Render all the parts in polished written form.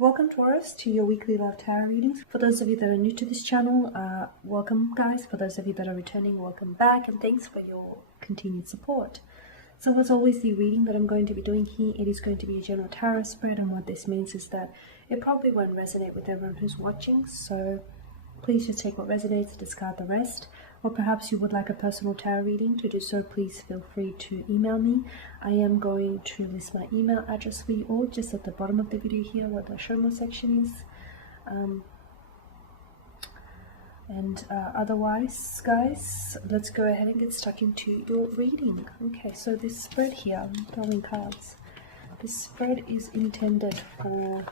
Welcome, Taurus, to your weekly love tarot readings. For those of you that are new to this channel, welcome, guys. For those of you that are returning, welcome back, and thanks for your continued support. So as always, the reading that I'm going to be doing here, it is going to be a general tarot spread, and what this means is that it probably won't resonate with everyone who's watching, so please just take what resonates, discard the rest. Or perhaps you would like a personal tarot reading. To do so, please feel free to email me. I am going to list my email address for you all just at the bottom of the video here where the show more section is. Otherwise, guys, let's go ahead and get stuck into your reading. Okay, so this spread here, I'm throwing cards. This spread is intended for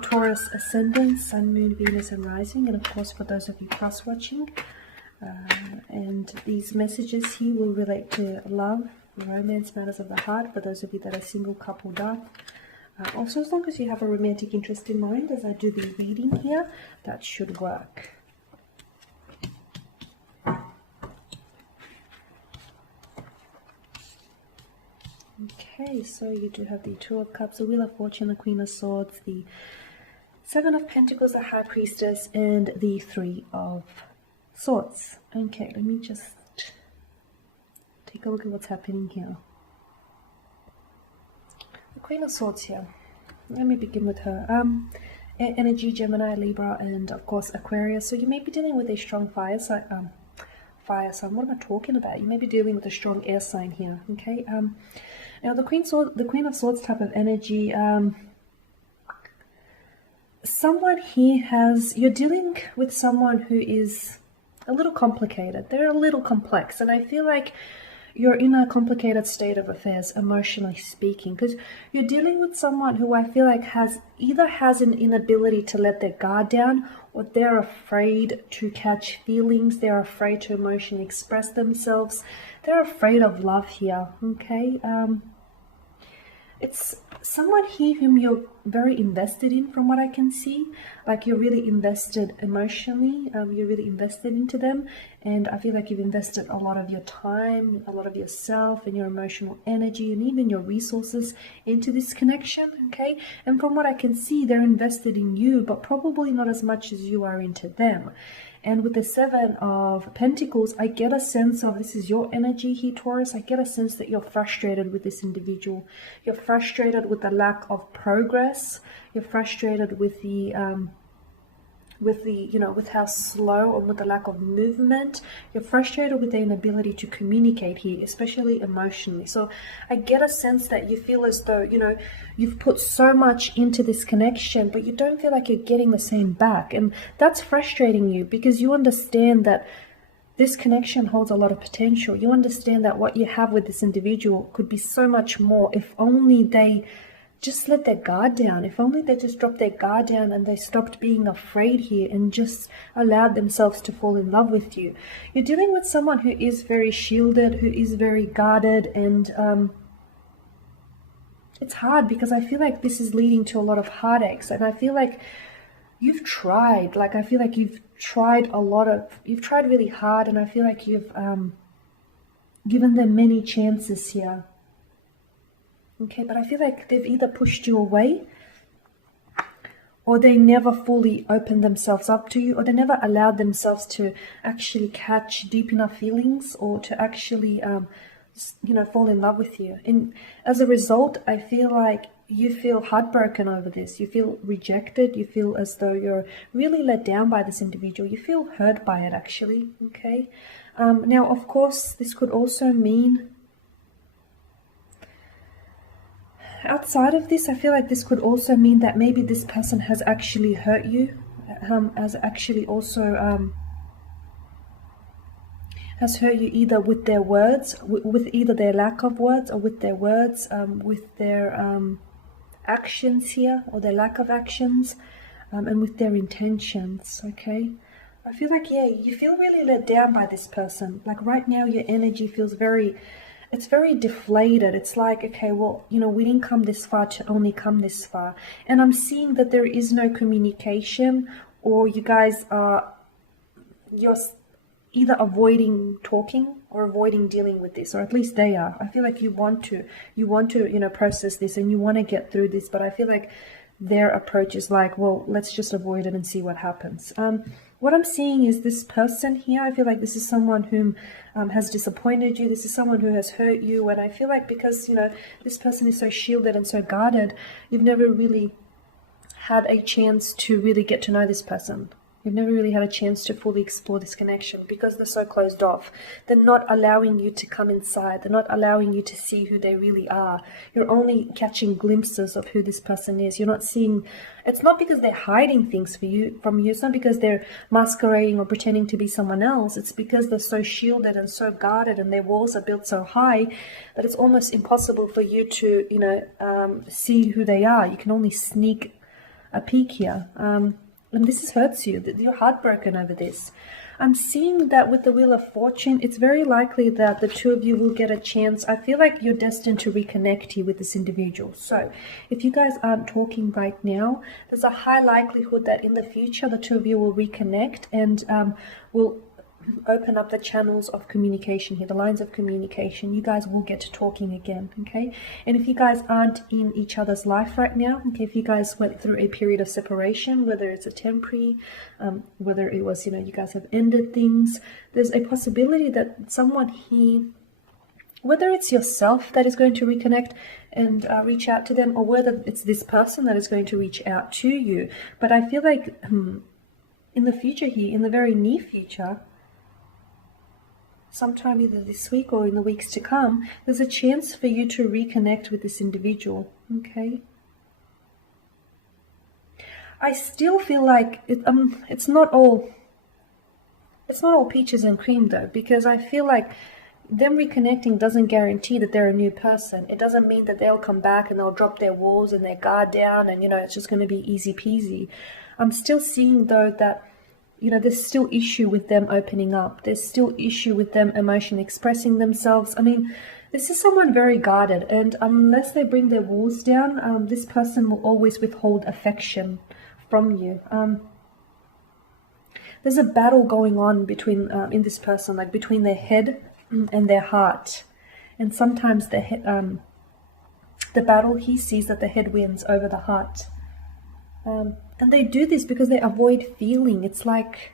Taurus Ascendant, Sun, Moon, Venus, and Rising, and of course for those of you cross-watching. And these messages here will relate to love, romance, matters of the heart, for those of you that are single, coupled up. Also, as long as you have a romantic interest in mind as I do the reading here, that should work. Okay, so you do have the Two of Cups, the Wheel of Fortune, the Queen of Swords, the Seven of Pentacles, the High Priestess, and the Three of Swords. Okay, let me just take a look at what's happening here. The Queen of Swords here. Let me begin with her. Energy, Gemini, Libra, and of course Aquarius. So you may be dealing with a strong fire sign. What am I talking about? You may be dealing with a strong air sign here. Okay. Now the Queen of Swords type of energy. Someone here you're dealing with someone who is a little complicated. They're a little complex, and I feel like you're in a complicated state of affairs, emotionally speaking, because you're dealing with someone who I feel like either has an inability to let their guard down, or they're afraid to catch feelings, they're afraid to emotionally express themselves, they're afraid of love here, okay? It's someone here whom you're very invested in, from what I can see. Like you're really invested emotionally, you're really invested into them, and I feel like you've invested a lot of your time, a lot of yourself and your emotional energy and even your resources into this connection, okay? And from what I can see, they're invested in you, but probably not as much as you are into them. And with the Seven of Pentacles, I get a sense of, this is your energy here, Taurus, I get a sense that you're frustrated with this individual. You're frustrated with the lack of progress. You're frustrated with the with how slow, and with the lack of movement. You're frustrated with the inability to communicate here, especially emotionally. So I get a sense that you feel as though, you've put so much into this connection, but you don't feel like you're getting the same back. And that's frustrating you, because you understand that this connection holds a lot of potential. You understand that what you have with this individual could be so much more if only they just let their guard down. If only they just dropped their guard down and they stopped being afraid here and just allowed themselves to fall in love with you. You're dealing with someone who is very shielded, who is very guarded, and it's hard because I feel like this is leading to a lot of heartaches, and I feel like you've tried. Like I feel like you've tried really hard, and I feel like you've given them many chances here. Okay, but I feel like they've either pushed you away, or they never fully opened themselves up to you, or they never allowed themselves to actually catch deep enough feelings, or to actually, fall in love with you. And as a result, I feel like you feel heartbroken over this. You feel rejected. You feel as though you're really let down by this individual. You feel hurt by it, actually. Okay. Now, of course, this could also mean, outside of this, I feel like this could also mean that maybe this person has actually hurt you, has hurt you either with their words, with either their lack of words, or with their words, with their actions here, or their lack of actions, and with their intentions, okay? I feel like, yeah, you feel really let down by this person. Like right now, your energy feels it's very deflated. It's like, okay, well, we didn't come this far to only come this far. And I'm seeing that there is no communication, or you guys are, either avoiding talking or avoiding dealing with this, or at least they are. I feel like you want to, process this and you want to get through this, but I feel like their approach is like, well, let's just avoid it and see what happens. What I'm seeing is this person here, I feel like this is someone whom has disappointed you. This is someone who has hurt you. And I feel like because, this person is so shielded and so guarded, you've never really had a chance to really get to know this person. You've never really had a chance to fully explore this connection because they're so closed off. They're not allowing you to come inside. They're not allowing you to see who they really are. You're only catching glimpses of who this person is. You're not seeing... It's not because they're hiding things from you. It's not because they're masquerading or pretending to be someone else. It's because they're so shielded and so guarded and their walls are built so high that it's almost impossible for you to, see who they are. You can only sneak a peek here. And this hurts you, that you're heartbroken over this. I'm seeing that with the Wheel of Fortune, it's very likely that the two of you will get a chance. I feel like you're destined to reconnect here with this individual. So if you guys aren't talking right now, there's a high likelihood that in the future, the two of you will reconnect and will open up the channels of communication here, the lines of communication. You guys will get to talking again, okay? And if you guys aren't in each other's life right now, okay, if you guys went through a period of separation, whether it's a temporary, whether it was, you guys have ended things, there's a possibility that someone here, whether it's yourself that is going to reconnect and reach out to them, or whether it's this person that is going to reach out to you. But I feel like in the future here, in the very near future, sometime either this week or in the weeks to come, there's a chance for you to reconnect with this individual, okay? I still feel like it's not all peaches and cream though, because I feel like them reconnecting doesn't guarantee that they're a new person. It doesn't mean that they'll come back and they'll drop their walls and their guard down and, it's just going to be easy peasy. I'm still seeing though that there's still issue with them opening up. There's still issue with them emotionally expressing themselves. I mean, this is someone very guarded, and unless they bring their walls down, this person will always withhold affection from you. There's a battle going on between in this person, like between their head and their heart. And sometimes the battle, he sees that the head wins over the heart. And they do this because they avoid feeling. It's like,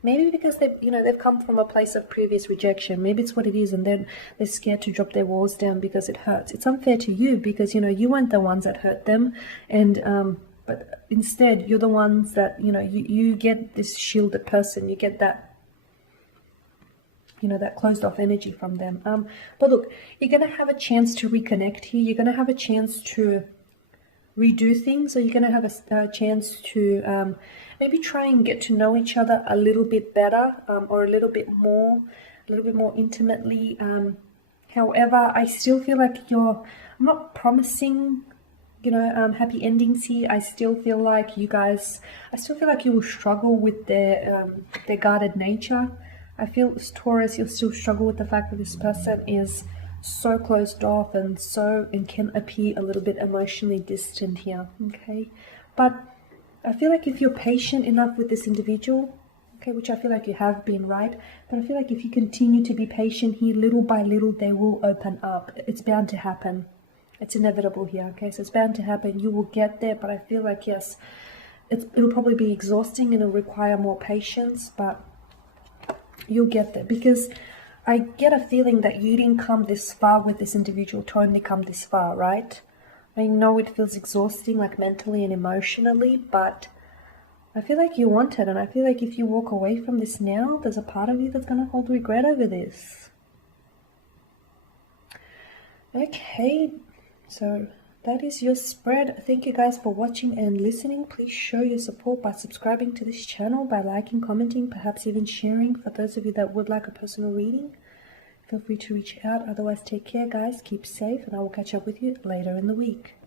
maybe because they've come from a place of previous rejection. Maybe it's what it is, and then they're scared to drop their walls down because it hurts. It's unfair to you because, you weren't the ones that hurt them. And, but instead, you're the ones that, you get this shielded person. You get that, that closed off energy from them. But look, you're going to have a chance to reconnect here. You're going to have a chance to redo things, or you're going to have a chance to maybe try and get to know each other a little bit better, or a little bit more intimately. However, I still feel like I'm not promising, happy endings here. I still feel like you will struggle with their guarded nature. I feel, Taurus, you'll still struggle with the fact that this person is so closed off and can appear a little bit emotionally distant here, okay? But I feel like if you're patient enough with this individual, okay, which I feel like you have been, right? But I feel like if you continue to be patient here, little by little, they will open up. It's bound to happen. It's inevitable here, okay? So it's bound to happen. You will get there, but I feel like, yes, it'll probably be exhausting and it'll require more patience, but you'll get there, because I get a feeling that you didn't come this far with this individual to only come this far, right? I know it feels exhausting, like mentally and emotionally, but I feel like you want it, and I feel like if you walk away from this now, there's a part of you that's going to hold regret over this. Okay, so that is your spread. Thank you guys for watching and listening. Please show your support by subscribing to this channel, by liking, commenting, perhaps even sharing. For those of you that would like a personal reading, feel free to reach out. Otherwise, take care, guys. Keep safe, and I will catch up with you later in the week.